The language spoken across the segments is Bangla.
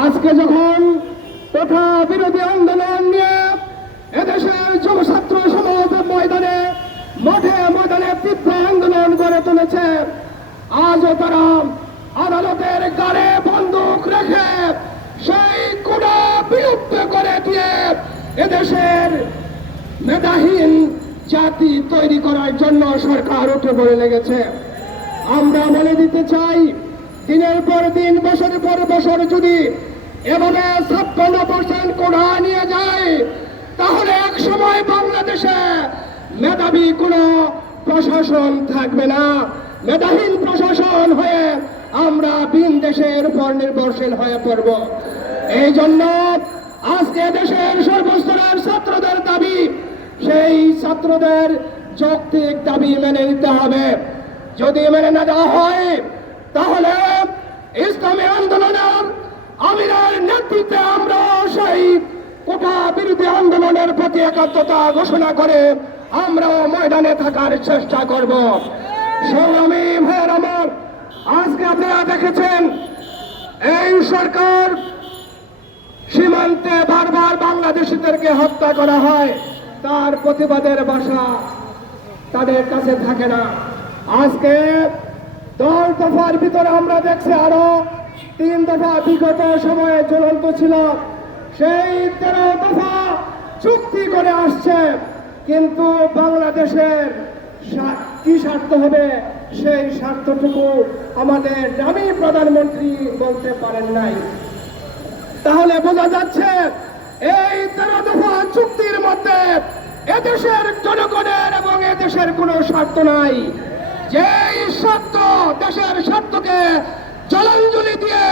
আজকে যখন তথা বিরোধী আন্দোলন নিয়ে এদেশের যুব ছাত্র সমাজ ময়দানে, মাঠে ময়দানে তীব্র আন্দোলন গড়ে তুলেছে, আজও তারা আদালতের গাড়ে বন্দুক রেখে সেই কুড়া বিলুপ্ত করে দিয়ে এদেশের মেধাহীন জাতি তৈরি করার জন্য সরকার উঠে পড়ে লেগেছে। আমরা বলে দিতে চাই দিনের পর দিন, বছরের পর বছর যদি এভাবে ছাপ্পান্ন পার্সেন্ট কোড়া নিয়ে যায়, তাহলে এক সময় বাংলাদেশে মেধাবী কোনো প্রশাসন থাকবে না। মেধাহীন প্রশাসন হয়ে আমরা ভিন দেশের উপর নির্ভরশীল হয়ে পড়ব। এই জন্য আজকে দেশের সর্বস্তরের ছাত্রদের দাবি, সেই ছাত্রদের যৌক্তিক দাবি মেনে নিতে হবে। যদি মেনে না দেওয়া হয়, তাহলে ইসলামী আন্দোলনের আমিরের নেতৃত্বে আমরা সেই কোটা বিরোধী আন্দোলনের প্রতি একাত্মতা ঘোষণা করে আমরাও ময়দানে থাকার চেষ্টা করব। সংগ্রামী ভাইয়ের আমার আজকে আপনারা দেখেছেন, এই সরকার সীমান্তে বারবার বাংলাদেশিদেরকে হত্যা করা হয়। তার প্রতিবাদের বাসা তাদের কাছে থাকে না। আজকে দশ দফার ভিতরে আমরা দেখছি আরও তিন দফা বিগত সময়ে জ্বলন্ত ছিল। সেই তেরো দফা চুক্তি করে আসছে, কিন্তু বাংলাদেশের কি স্বার্থ হবে সেই স্বার্থটুকু আমাদের দামি প্রধানমন্ত্রী বলতে পারেন নাই। তাহলে বোঝা যাচ্ছে এই তেরো দফা চুক্তির মধ্যে এদেশের জনগণের এবং এদেশের কোনো স্বার্থ নাই। যে স্বার্থ দেশের স্বার্থকে জলাঞ্জলি দিয়ে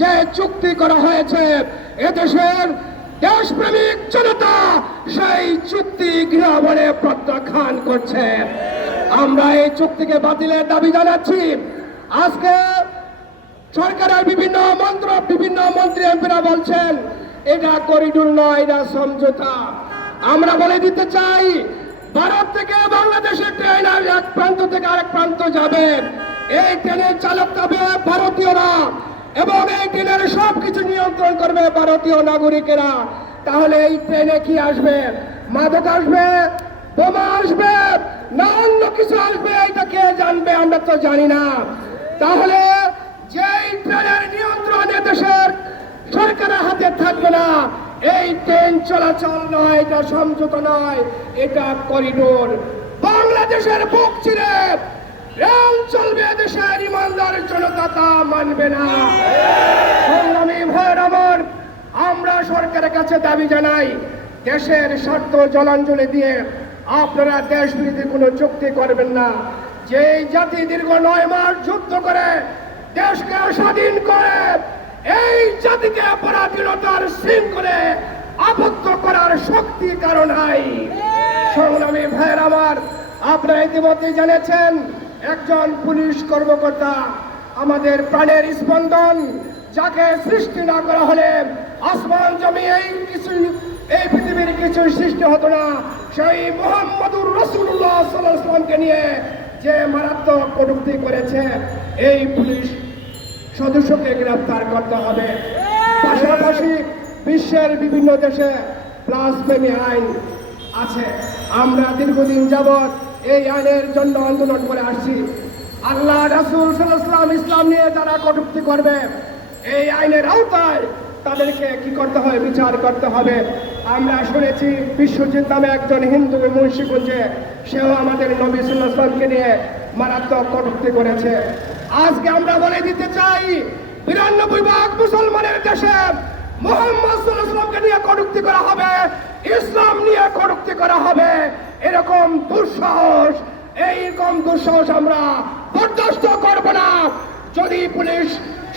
যে চুক্তি করা হয়েছে এ এদেশের দেশপ্রেমিক জনতা সেই চুক্তি গৃহবনে প্রত্যাখ্যান করছে। আমরা এই চুক্তিকে বাতিলের দাবি জানাচ্ছি। আজকে সরকারের বিভিন্ন মন্ত্র, বিভিন্ন মন্ত্রী এমপিরা বলছেন, এটা করিডোর নয়, এটা সমঝোতা। আমরা বলে দিতে চাই প্রান্ত থেকে আরেক প্রান্ত যাবে। এই ট্রেনের চালক হবে ভারতীয়রা এবং এই ট্রেনের সব কিছু নিয়ন্ত্রণ করবে ভারতীয় নাগরিকেরা। তাহলে এই ট্রেনে কি আসবে? মাদক আসবে, বোমা আসবে, না অন্য কিছু আসবে, এটা কে জানবে আমরা তো জানি না। তাহলে যেই ট্রেনের নিয়ন্ত্রণ দেশের সরকারের হাতে থাকবে না, এই ট্রেন চলাচল নয়, এটা সমঝোতা নয়, এটা করিডোর। বাংলাদেশের বুক চিরে রেল চলবে দেশের ইমানদার জনতা তা মানবে না। আমার, আমরা সরকারের কাছে দাবি জানাই, দেশের স্বার্থ জলাঞ্জলি দিয়ে আপনারা দেশ বিরোধী কোনো চুক্তি করবেন না। যেই জাতি দীর্ঘ নয় মাস যুদ্ধ করে, দেশকে স্বাধীন করে, এই জাতিকে পরাধীনতার করে আবদ্ধ করার শক্তি কারণ নাই। আপনারা ইতিমধ্যে জেনেছেন, একজন পুলিশ কর্মকর্তা আমাদের প্রাণের স্পন্দন, যাকে সৃষ্টি না করা হলে আসমান জমি এই কিছু, এই পৃথিবীর কিছু সৃষ্টি হতো না। সেই মোহাম্মদুর রসুল্লাহ নিয়ে যে মারাত্মক কটুক্তি করেছে, এই পুলিশ সদস্যকে গ্রেফতার করতে হবে। পাশাপাশি বিশ্বের বিভিন্ন দেশে প্লাসপ্রেমী আইন আছে। আমরা দীর্ঘদিন যাবৎ এই আইনের জন্য আন্দোলন করে আসছি। আল্লাহ রাসুল সাল্লাম ইসলাম নিয়ে যারা কটুক্তি করবে, এই আইনের আওতায় তাদেরকে কি করতে হবে বিচার করতে হবে। আমরা শুনেছি বিশ্বজিৎ নামে একজন হিন্দু মুন্সিগঞ্জে, সেও আমাদের নবী সাল্লাহামকে নিয়ে মারাত্মক কটুক্তি করেছে। আজকে আমরা বলে দিতে চাই, বিরানব্বই ভাগ মুসলমানের দেশে মোহাম্মদ সাল্লাহামকে নিয়ে কটুক্তি করা হবে, ইসলাম নিয়ে কটুক্তি করা হবে। এরকম দুঃসাহস এইরকম দুঃসাহস আমরা বরদাস্ত করব না। যদি পুলিশ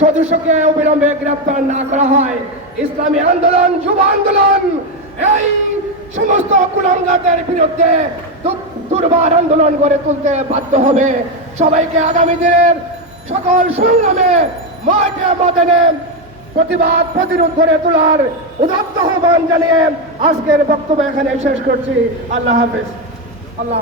সদস্যকে অবিলম্বে গ্রেপ্তার না করা হয়, ইসলামী আন্দোলন, যুব আন্দোলন, এই সমস্ত কুলঙ্গাদের বিরুদ্ধে দুর্বার আন্দোলন গড়ে তুলতে বাধ্য হবে। সবাইকে আগামী দিনের সকল সংগ্রামে মাঠে ময়দানে প্রতিবাদ, প্রতিরোধ করে তোলার উদাত্ত আহ্বান জানিয়ে আজকের বক্তব্য এখানে শেষ করছি। আল্লাহ হাফেজ। আল্লাহ